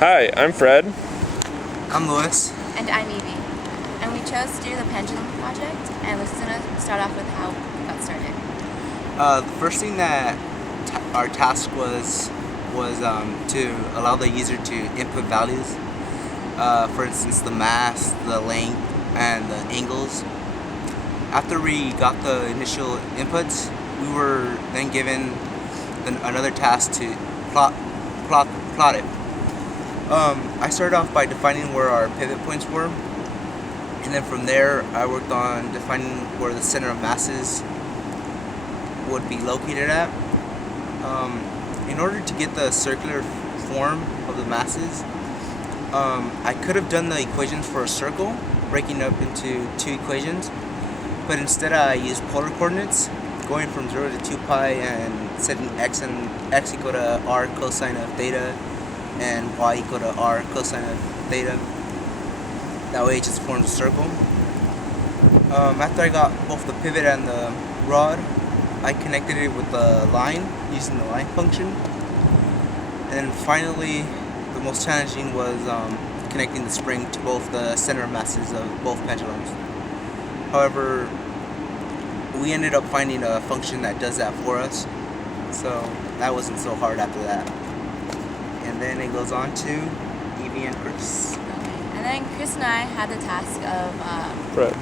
Hi, I'm Fred. I'm Louis. And I'm Evie. And we chose to do the Pendulum project, and Louis is going to start off with how we got started. The first thing that our task was to allow the user to input values. For instance, the mass, the length, and the angles. After we got the initial inputs, we were then given another task to plot it. I started off by defining where our pivot points were, and then from there I worked on defining where the center of masses would be located at. In order to get the circular form of the masses, I could have done the equations for a circle, breaking up into two equations, but instead I used polar coordinates, going from 0 to 2 pi and setting x equal to r cosine of theta and y equal to r cosine of theta. That way it just forms a circle. After I got both the pivot and the rod, I connected it with the line using the line function. And then finally, the most challenging was connecting the spring to both the center masses of both pendulums. However, we ended up finding a function that does that for us, so that wasn't so hard after that. And then it goes on to Evie and Chris. Okay. And then Chris and I had the task of Fred.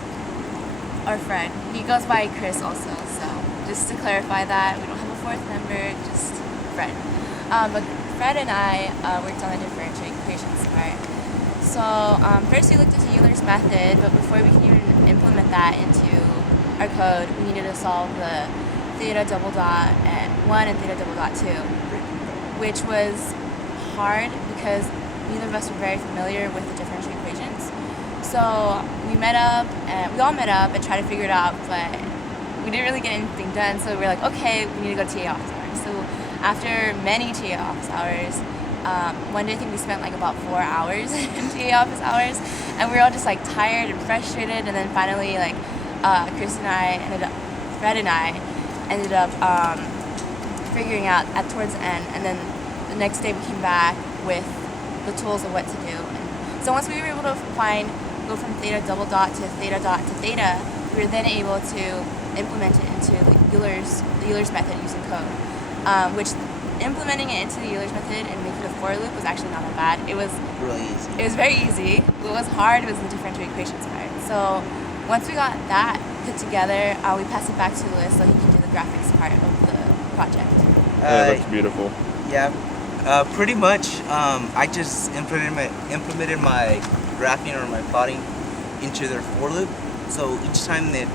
our friend. He goes by Chris also, so just to clarify that, we don't have a fourth member, just Fred. But Fred and I worked on the differential equations part. So first we looked into Euler's method, but before we could even implement that into our code, we needed to solve the theta double dot and 1 and theta double dot 2, which was hard because neither of us were very familiar with the differential equations. So we all met up and tried to figure it out, but we didn't really get anything done. So we were like, okay, we need to go to TA office hours. So after many TA office hours, one day I think we spent like about 4 hours in TA office hours, and we were all just like tired and frustrated. And then finally, like Fred and I ended up figuring out towards the end, and then the next day we came back with the tools of what to do. And so once we were able to go from theta double dot to theta theta, we were then able to implement it into the Euler's method using code, which implementing it into the Euler's method and making a for loop was actually not that bad. It was Really easy. It was very easy. What was hard was the differential equations part. So once we got that put together, we passed it back to Louis so he can do the graphics part of the project. Yeah, that's beautiful. Yeah, pretty much. I just implemented my graphing or my plotting into their for loop. So each time it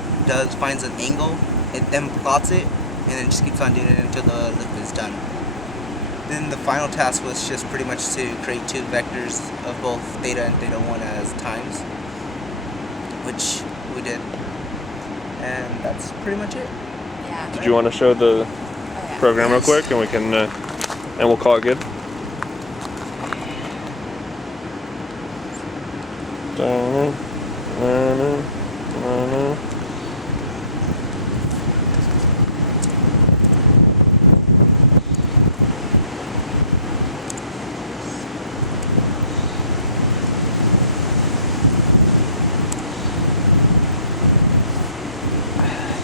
finds an angle, it then plots it, and then just keeps on doing it until the loop is done. Then the final task was just pretty much to create two vectors of both theta and theta 1 as times, which we did, and that's pretty much it. Yeah. Did you want to show the program real quick, and we can, and we'll call it good?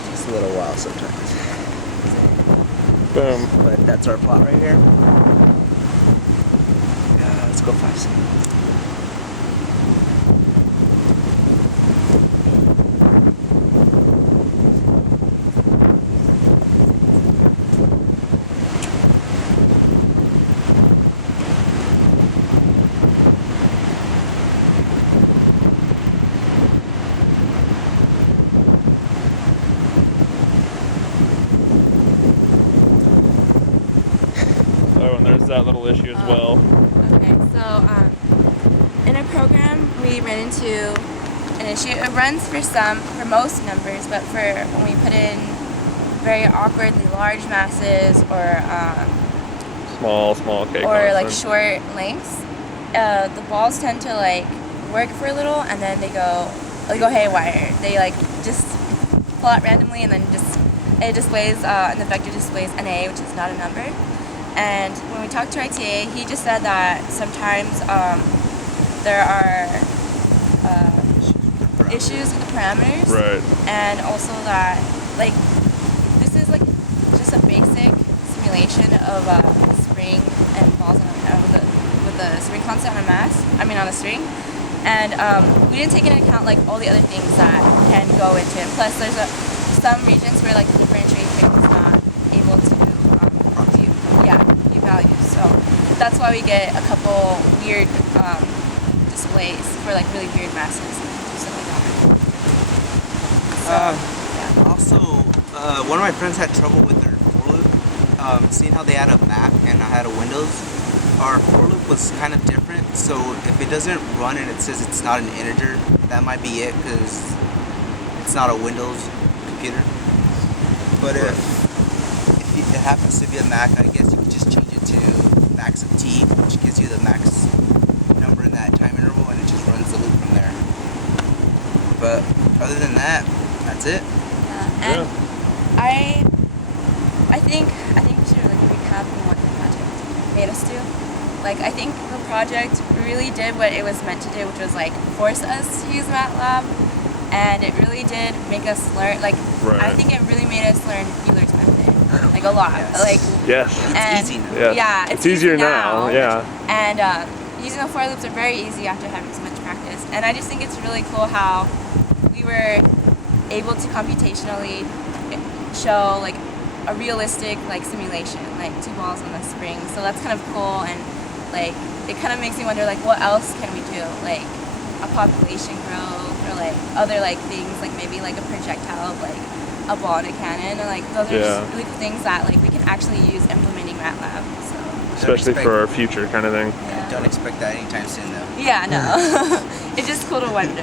Takes a little while sometimes. Boom. But that's our plot right here. Let's go 5 seconds. Oh, and there's that little issue as well. Okay, so in a program we ran into an issue. It runs for most numbers, but for when we put in very awkwardly large masses or Small K or like constant. short lengths, the balls tend to like work for a little and then they go haywire. They like just plot randomly and then it displays and the vector displays NA, which is not a number. And when we talked to our TA, he just said that sometimes there are issues with the parameters. Right. And also that, like, this is like just a basic simulation of a spring and balls with the spring constant on a on a string. And we didn't take into account like all the other things that can go into it. Plus, there's some regions where like the differentiation is not able to view values. So that's why we get a couple weird displays for like really weird masses and stuff like that. So, Also, one of my friends had trouble with their for loop. Seeing how they had a Mac and I had a Windows, our for loop was kind of different. So if it doesn't run and it says it's not an integer, that might be it because it's not a Windows computer. But if it happens to be a Mac, I guess you can just change it to max of t, which gives you the max number in that time interval, and it just runs the loop from there. But other than that, that's it. And I think we should really recap on what the project made us do. Like, I think the project really did what it was meant to do, which was like force us to use MATLAB, and it really did make us learn. Like, I think it really made us learn Euler's method, like a lot. Yes. Like, it's easy now. Yeah, it's easier now. Yeah. And using the for loops are very easy after having so much practice. And I just think it's really cool how we were able to computationally show like a realistic like simulation, like two balls on a spring. So that's kind of cool, and like it kind of makes me wonder like what else can we do, like a population growth or like other like things, like maybe like a projectile of like a ball in a cannon, and like those are just really cool things that like we can actually use implementing MATLAB. So especially for our future kind of thing. Yeah, don't expect that anytime soon though. Yeah, no. It's just cool to wonder.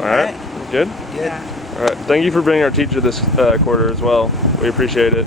All right. Good? Yeah. All right. Thank you for being our teacher this quarter as well. We appreciate it.